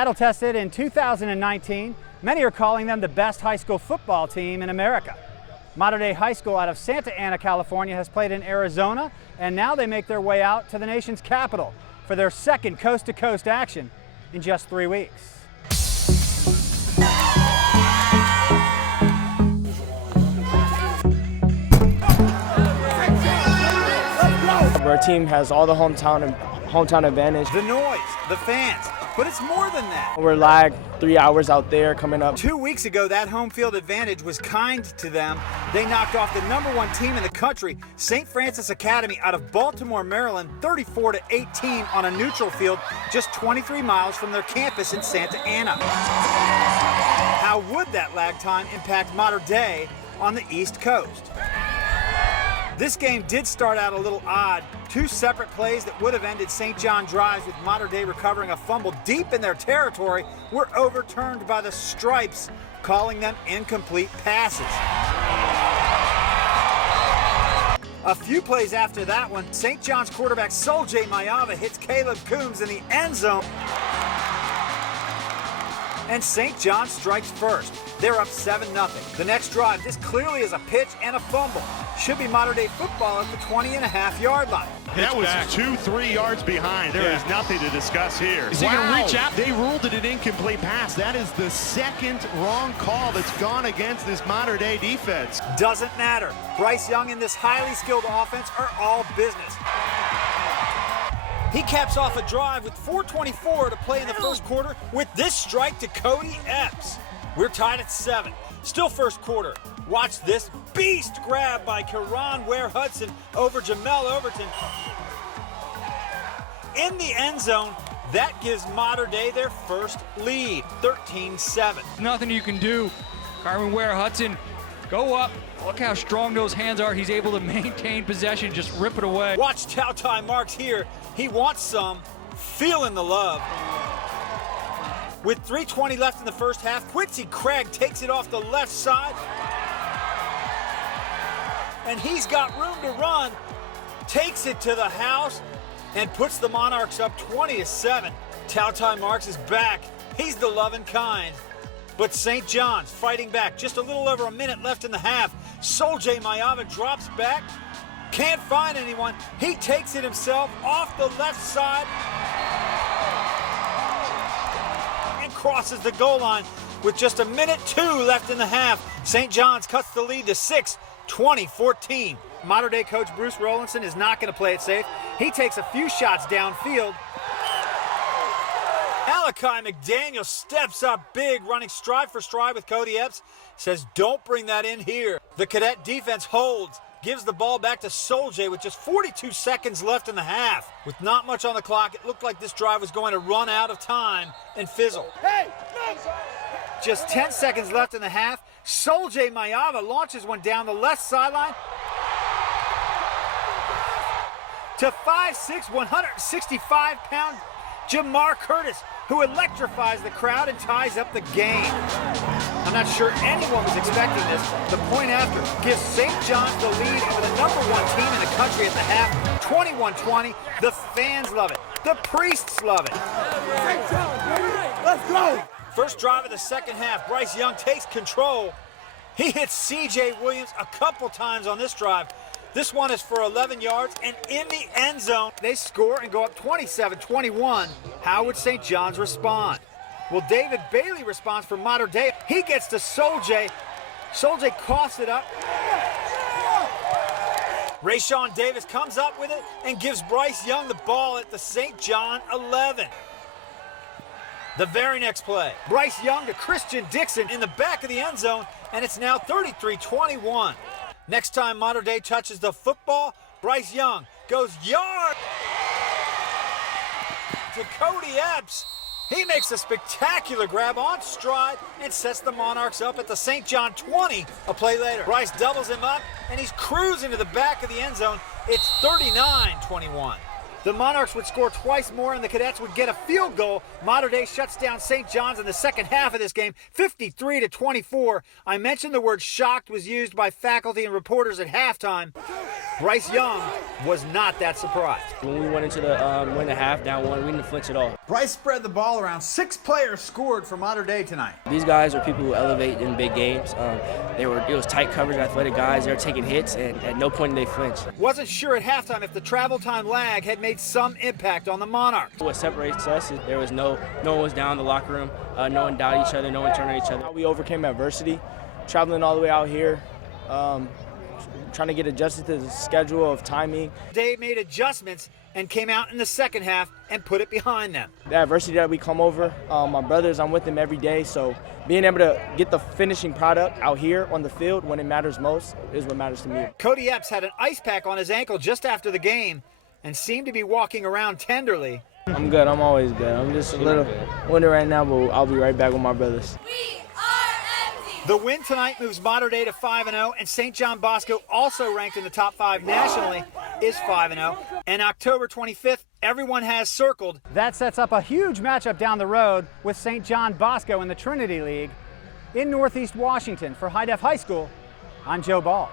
Battle-tested in 2019, many are calling them the best high school football team in America. Modern Day High School out of Santa Ana, California has played in Arizona, and now they make their way out to the nation's capital for their second coast-to-coast action in just 3 weeks. Our team has all the hometown advantage. The noise, the fans, but it's more than that. We're lagged 3 hours out there coming up. 2 weeks ago, that home field advantage was kind to them. They knocked off the #1 team in the country, St. Francis Academy out of Baltimore, Maryland, 34-18 on a neutral field, just 23 miles from their campus in Santa Ana. How would that lag time impact Modern Day on the East Coast? This game did start out a little odd. 2 separate plays that would have ended St. John drives with Modern Day recovering a fumble deep in their territory were overturned by the Stripes, calling them incomplete passes. A few plays after that one, St. John's quarterback Soljay Mayava hits Caleb Coombs in the end zone, and St. John strikes first. They're up 7-0. The next drive, this clearly is a pitch and a fumble. Should be Modern Day football at the 20.5-yard line. That was 2-3 yards behind. There is nothing to discuss here. Is he going to reach out? They ruled it an incomplete pass. That is the second wrong call that's gone against this Modern Day defense. Doesn't matter. Bryce Young and this highly skilled offense are all business. He caps off a drive with 4:24 to play in the first quarter with this strike to Cody Epps. We're tied at 7. Still first quarter. Watch this beast grab by Karan Ware-Hudson over Jamel Overton. In the end zone, that gives Modern Day their first lead, 13-7. Nothing you can do. Karan Ware-Hudson, go up. Look how strong those hands are. He's able to maintain possession, just rip it away. Watch Tautai Marks here. He wants some, feeling the love. With 3:20 left in the first half, Quincy Craig takes it off the left side. And he's got room to run, takes it to the house, and puts the Monarchs up 20-7. Tautai Marks is back. He's the loving kind. But St. John's fighting back. Just a little over a minute left in the half. Soljay Mayava drops back. Can't find anyone. He takes it himself off the left side and crosses the goal line with just 1:02 left in the half. St. John's cuts the lead to 6, 20-14. Modern Day coach Bruce Rowlandson is not going to play it safe. He takes a few shots downfield. Alakai McDaniel steps up big, running stride for stride with Cody Epps. Says, don't bring that in here. The Cadet defense holds. Gives the ball back to Soljay with just 42 seconds left in the half. With not much on the clock, it looked like this drive was going to run out of time and fizzle. Just 10 seconds left in the half. Soljay Mayava launches one down the left sideline to 5'6", 165-pound Jamar Curtis, who electrifies the crowd and ties up the game. I'm not sure anyone was expecting this. The point after gives St. John's the lead over the #1 team in the country at the half, 21-20. The fans love it. The priests love it. Let's go. First drive of the second half, Bryce Young takes control. He hits C.J. Williams a couple times on this drive. This one is for 11 yards, and in the end zone, they score and go up 27-21. How would St. John's respond? Well, David Bailey responds for Modern Day. He gets to Soljay. Soljay coughs it up. Rayshawn Davis comes up with it and gives Bryce Young the ball at the St. John 11. The very next play, Bryce Young to Christian Dixon in the back of the end zone, and it's now 33-21. Next time Modern Day touches the football, Bryce Young goes yard to Cody Epps. He makes a spectacular grab on stride and sets the Monarchs up at the St. John 20 a play later. Bryce doubles him up, and he's cruising to the back of the end zone. It's 39-21. The Monarchs would score twice more and the Cadets would get a field goal. Mater Dei shuts down St. John's in the second half of this game, 53-24. I mentioned the word shocked was used by faculty and reporters at halftime. Bryce Young was not that surprised. When we went into the win the half, down one, we didn't flinch at all. Bryce spread the ball around. 6 players scored for Mater Dei tonight. These guys are people who elevate in big games. It was tight coverage, athletic guys. They were taking hits, and at no point did they flinch. Wasn't sure at halftime if the travel time lag had made some impact on the Monarchs. What separates us is there was no one was down in the locker room. No one doubted each other. No one turned on each other. We overcame adversity, traveling all the way out here, trying to get adjusted to the schedule of timing. They made adjustments and came out in the second half and put it behind them. The adversity that we come over, my brothers, I'm with them every day, so being able to get the finishing product out here on the field when it matters most is what matters to me. Cody Epps had an ice pack on his ankle just after the game and seemed to be walking around tenderly. I'm good. I'm always good. I'm just a little winded right now, but I'll be right back with my brothers. The win tonight moves Mater Dei to 5-0, and St. John Bosco, also ranked in the top 5 nationally, is 5-0. And October 25th, everyone has circled. That sets up a huge matchup down the road with St. John Bosco in the Trinity League in Northeast Washington. For High Def High School, I'm Joe Ball.